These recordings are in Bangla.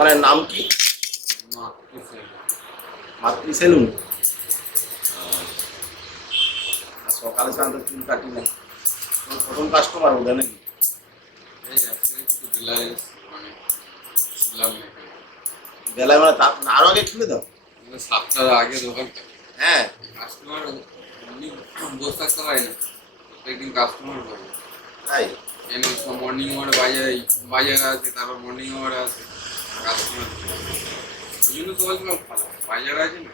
দোকানের নাম কি? মাতৃ সেলুন। সকালে সাধারণত চুল কাটি না, প্রথম কাস্টমার বোধ নাকি? বেলায় মানে আরো আগে খুলে দাও? 7টার আগে দোকান। হ্যাঁ, কাস্টমার বসে থাকতে পারি না, প্রত্যেকদিন কাস্টমার পাবো। তাই এনে মর্নিং ওয়ার বাজার আছে, তারপর মর্নিং ওয়ার আছে কাস্টমার, ওই জন্য সকাল সকাল ভালো বাজার আছে না,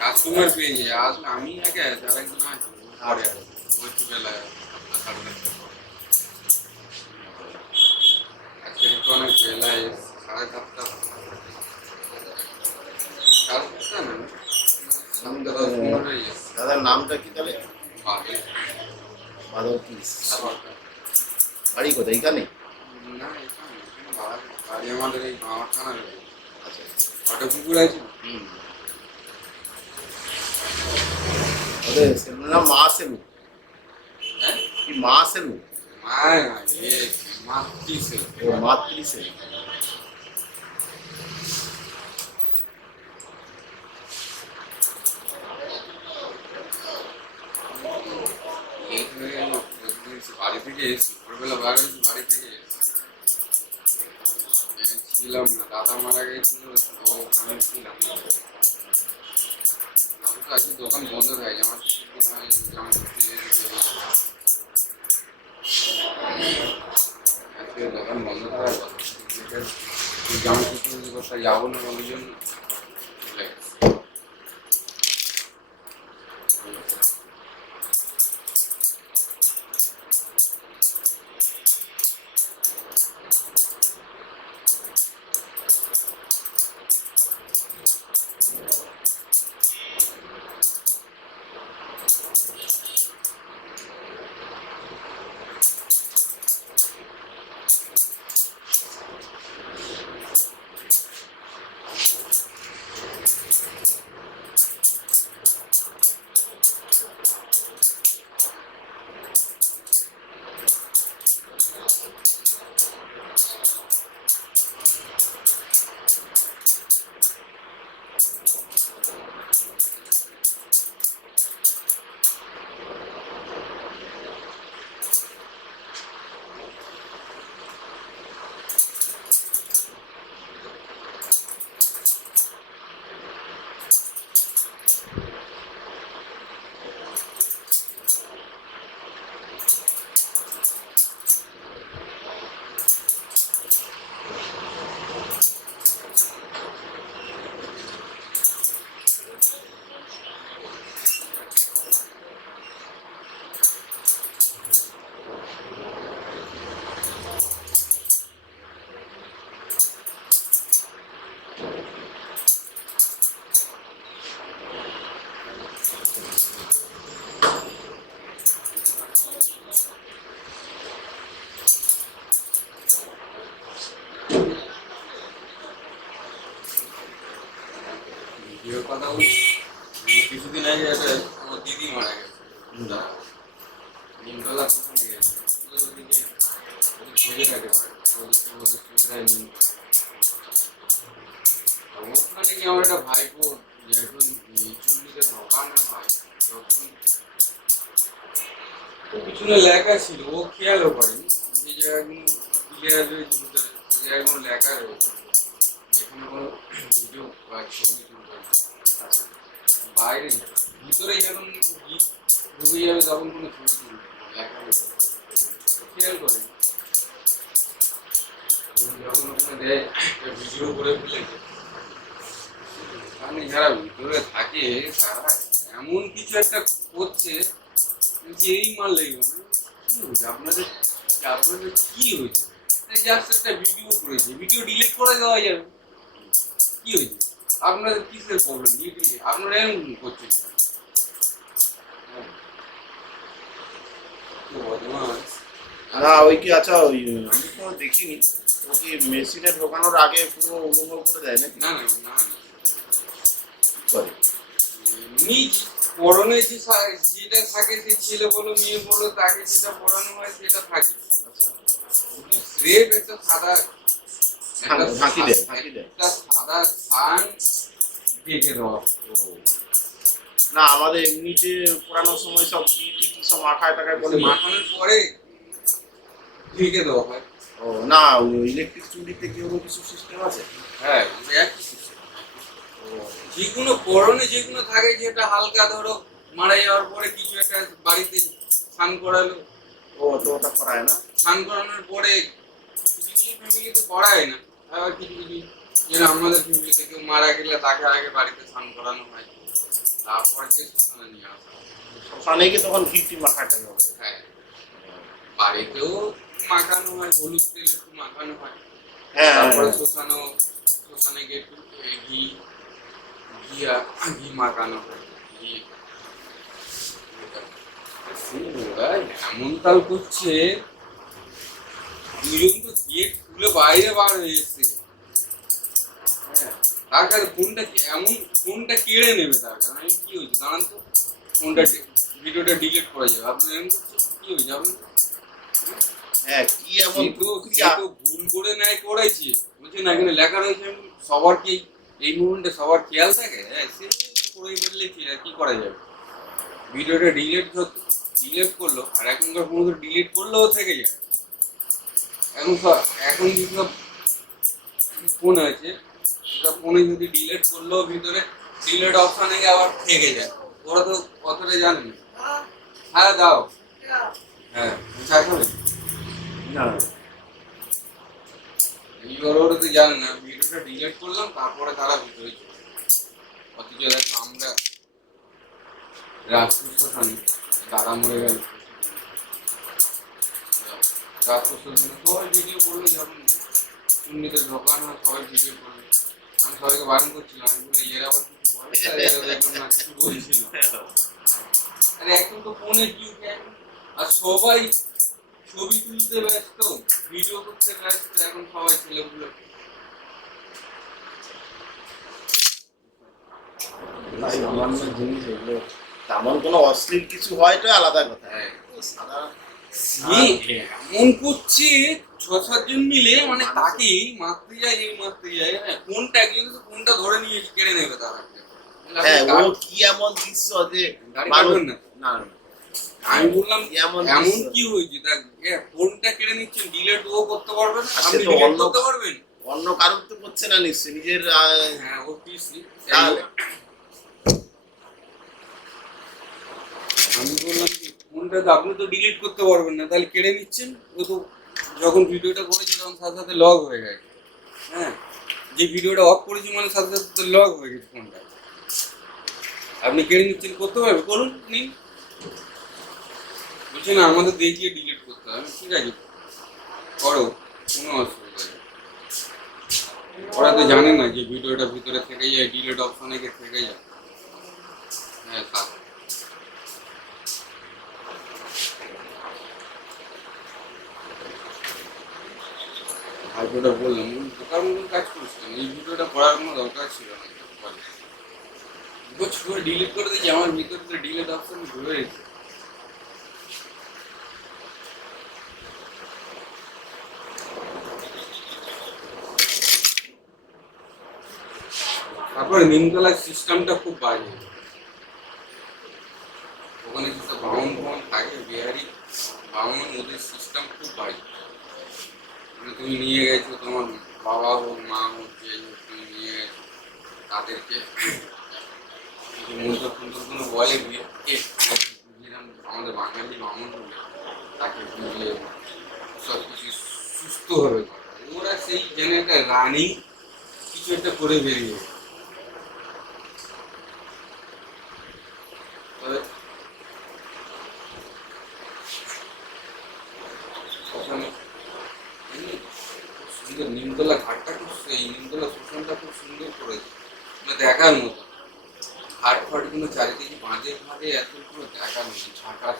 কাস্টমার পেয়ে যায়। আসলে আমি আগে যারা একজন আছে পরে ওই বেলায় 7টা 7:30 পর। আজকে একটু অনেক বেলায় 7:30 7:30 না 7:10 হয়ে যায়। দাদার নামটা কি তাহলে? বাদে মাধব পিস। 7:30। বাড়ি কোথায়? এখানে? না এখানে বাড়ি আমাদের এই আমার থানা আচ্ছা, অটো পুকুর আছে। ওদের সেলুনের নাম মা সেলুন। হ্যাঁ কি মা সেলুন? মাতৃ সেলুন। ও মাতৃ সেলুন। বাড়ি থেকে এসেছি, ভোরবেলা বার হয়েছি, বাড়ি থেকে ছিলাম না, দাদা মারা গেছিল তো ওখানে ছিলাম। আমি তো আজকে দোকান বন্ধ হয়ে যায়, আমার আজকে দোকান বন্ধ থাকার কথা, জামা কাপড় কোথায় যাবো না ওই জন্য চলে গেছে। ভিডিওর কথা বলছি, কিছুদিন আগে একটা আমার দিদি মারা গেছে, নিমতলা কোথায় গেছে ওদিকে ভোজে থাকে, সুবিধায় নিম ওখানে গিয়ে আমার একটা ভাইপো যখন চুল্লিতে ঢোকানো হয় তখন পিছনে লেখা ছিল, ও খেয়ালও করেনি যে জায়গাগুলো ক্লিয়ার রয়েছে ভিতরে, যে জায়গাগুলো লেখা রয়েছে যেখানে কোনো ভিডিও বা ছবি তুলতে বাইরে ভিতরে যখন ঢুকে যাবে তখন কোনো ছবি তুলবে লেখা রয়েছে খেয়াল করেনি। যখন ওখানে দেয় ভিডিও করে ফেলেছে, মানে যারা ভিতরে থাকে তারা এমন কিছু একটা করছে যে এই মাল লেগে কি হয়েছে আপনাদের, আপনাদের কি হয়েছে, জাস্ট একটা ভিডিও করেছে, ভিডিও ডিলিট করে দেওয়া যাবে, কি হয়েছে আপনাদের কিসের প্রবলেম, আপনারা এরকম করছেন না ওই কি আচ্ছা ওই আমি তো দেখিনি, ও কি মেশিনে ঢোকানোর আগে পুরো অনুভব করে দেয় নাকি? না না না করে নিজ পরনে যেটা থাকে, সে ছেলে বলো মেয়ে বলো তাকে যেটা পড়ানো হয় সেটা থাকে। আচ্ছা, স্রেফ একটা সাদা ঢাকি দেয়, ঢাকি দেয়। একটা সাদা থান ঢেকে দেওয়া। ও, না আমাদের এমনিতে পোড়ানোর সময় সব কি সব মাখায় টাকায় বলে মাখানোর পরে ঢেকে দেওয়া হয়। ও না, ইলেকট্রিক চুল্লিতে কি ওরকম কিছু সিস্টেম আছে? হ্যাঁ, একই system। যেগুলো করণে যেগুলো থাকে, যেটা হালকা ধরো মারা যাওয়ার পরে কিছু একটা বাড়িতে স্নান করালো, ও তো ওটা করায় না? স্নান করানোর পরে কিছু কিছু ফ্যামিলিতে করায় না, আবার কিছু কিছু যেটা আমাদের ফ্যামিলিতে কেউ মারা গেলে তাকে আগে বাড়িতে স্নান করানো হয়, তারপরে যে শ্মশানে নিয়ে আসা হয়। শ্মশানে গিয়ে তখন কি মাখায় টাকা হবে? হ্যাঁ, বাড়িতেও মাখানো হয়, হলুদ তেল একটু মাখানো হয়, হ্যাঁ, তারপরে শ্মশানে গিয়ে একটু ঘি ঘি মাখানো হয়, ঘি। ওরা এমন তাল করছে, দুজন তো গেট খুলে বাইরে বার হয়ে এসছে। হ্যাঁ, তার কাছে ফোনটা এমন, ফোনটা কেড়ে নেবে তার কাছে। আমি কি হয়েছে দাঁড়ান তো, ফোনটা ভিডিওটা ডিলিট করা যাবে, আপনি এমন করছেন কি হয়েছে আপনি? হ্যাঁ কি এমন সে প্রক্রিয়া? তো ভুল করে নেয় করেছে, বুঝছেন না, এখানে লেখা রয়েছে সবার কি এই মুভমেন্টে সবার খেয়াল থাকে? হ্যাঁ, সে করে ফেললে কি করা যাবে? ভিডিওটা ডিলিট করলো, আর এখনকার ফোন তো ডিলিট করলেও থেকে যায়। এখন যেসব ফোন আছে, সেসব ফোনে যদি ডিলিট করলেও ভিতরে ডিলিট অপশানে গিয়ে আবার থেকে যায়। ওরা তো কথাটা জানে না। হ্যাঁ দাও, হ্যাঁ চা খাবে? না এইবার ওরা তো জানে না, ভিডিওটা ডিলিট করলাম তারপরে তারা ভিতরে চলে যায়। অথচ দেখো আমরা রাজপুত শ্মশানে দাদা মরে গেল, রাজপুত শ্মশানে সবাই ভিডিও করলো, যখন চুন্নিতে ঢোকানো হয় সবাই ভিডিও করলো। আমি সবাইকে বারণ করছিলাম, আমি বলি এরা আবার কিছু বলে, এরা দেখলাম না কিছু বলছিল। আরে এখন তো ফোনের যুগ, আর সবাই ছবি তুলতে ব্যস্ত, ভিডিও করতে ব্যস্ত, এখন সবাই ছেলেগুলো। সামান্য জিনিস এগুলো, তেমন কোনো অশ্লীল কিছু হয় তো আলাদা কথা। হ্যাঁ, সাদা এমন করছে 6-7 জন মিলে, মানে তাকে মারতে যায়, এই মারতে যায়। হ্যাঁ, ফোনটা একজন তো ফোনটা ধরে নিয়ে কেড়ে নেবে তারা। হ্যাঁ ও কি এমন দৃশ্য যে গাড়ি মানুষ কাটবেন না। না আমি বললাম কি এমন এমন দৃশ্য? কি হয়েছে, তা ফোনটা কেড়ে নিচ্ছেন, ডিলেট ও করতে পারবেন, আর সে আপনি তো ডিলেট অন্য করতে পারবেন? অন্য কারোর তো করছে না নিশ্চয়, নিজের হ্যাঁ, ও পিসি। তাহলে আমি বললাম কি ফোনটা তো আপনি তো ডিলিট করতে পারবেন না, তাহলে কেড়ে নিচ্ছেন। ও তো যখন ভিডিওটা করেছে তখন সাথে সাথে লগ হয়ে গেছে। হ্যাঁ, যে ভিডিওটা অফ করেছি মানে সাথে সাথে লগ হয়ে গেছে ফোনটা। আপনি কেড়ে নিচ্ছেন, করতে পারবে, করুন, নিন। বলছে না আমাদের দেখিয়ে ডিলিট করতে হবে। ঠিক আছে, করো, কোনো অসুবিধা নেই। ওরা তো জানে না যে ভিডিওটা ভিতরে থেকে যায়, ডিলিট অপশনে গিয়ে থেকে যায়। হ্যাঁ, তা ভাইপোটা বললাম বোকার মতন কাজ করিস কেন, এই ভিডিওটা করার কোনো দরকার ছিল না। ছোট ডিলিট করে দিয়েছি, আমার ভিতরে ডিলিট অপশন ঘুরে গেছে। তারপরে নিমতলার সিস্টেমটা খুব বাজে। ওখানে যেসব বামন ফামন থাকে, বিহারি বামন, ওদের সিস্টেম খুব বাজে। মানে তুমি নিয়ে গেছো, তোমার বাবা হোক মা হোক যে হোক, তুমি নিয়ে গেছো, তাদেরকে মন্ত্র ফন্ত্র কোনো বলে যেরকম আমাদের বাঙালি বামন হলে তাকে বুঝিয়ে সব কিছু সুস্থভাবে করে। ওরা সেই জেনে একটা রানিং কিছু একটা করে বেরিয়ে যায়। তবে ওখানে সুন্দর নিমতলা ঘাটটা, খুব এই নিমতলা শ্মশানটা খুব সুন্দর করেছে, মানে দেখার মতো। ঘাট ফাটগুলো চারিদিকে বাঁধে ফাঁধে এতগুলো দেখার মতো, ঝাঁকা।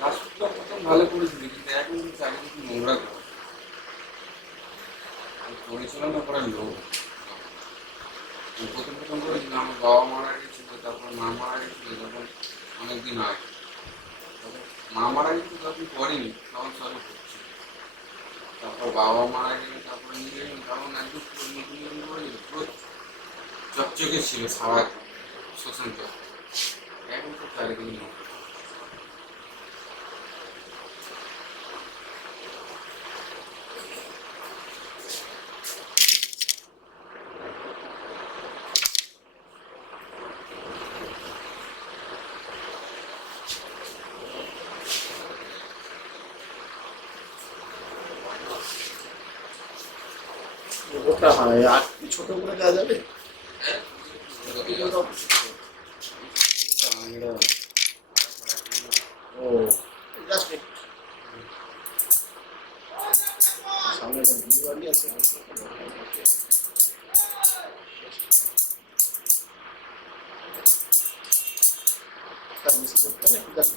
রাস্তাটা প্রথম ভালো করেছিল, কিন্তু এখন চারিদিকে নোংরা করে পরিচালনা করার লোক। প্রথম প্রথম করেছিল, আমার বাবা মারা গেছিল, তারপর মা মারা গেছিল, তখন অনেকদিন আগে। তবে মা মারা গেছিল তখন করেনি, তখন চালু করছে। তারপর বাবা মারা গেলে তারপরে নিয়ে তখন একদম পুরো নতুন নতুন করে দিল, পুরো চকচকে ছিল সারা শ্মশানটা। এখন তো চারিদিকে নেই। ওটা হয় আর কি ছোট করে দেওয়া যাবে? ও জাস্ট সামনে একটা বিয়ে বাড়ি আছে, একটা মিস করতে হবে একটু জাস্ট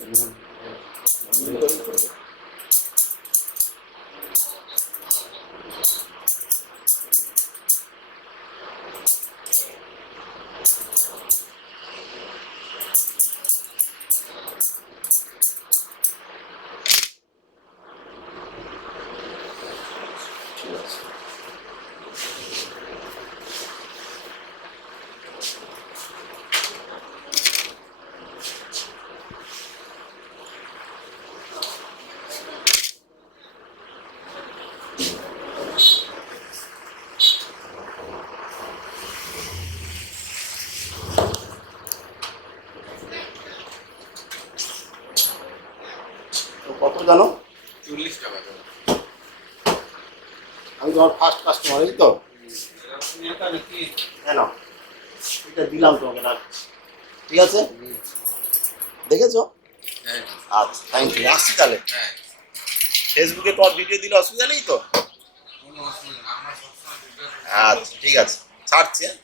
ঠিক আছে। তো কত জানো? 40 টাকা দাও। আমি তোমার ফার্স্ট কাস্টমার, এই তো হ্যাঁ না, এটা দিলাম তোমাকে, রাখছি। ঠিক আছে, দেখেছো? হ্যাঁ আচ্ছা থ্যাংক ইউ, আসছি তাহলে। হ্যাঁ, ফেসবুকে তোমার ভিডিও দিলে অসুবিধা নেই তো? কোনো অসুবিধা না, আমার সবসময় ভিডিও। আচ্ছা ঠিক আছে, ছাড়ছি হ্যাঁ।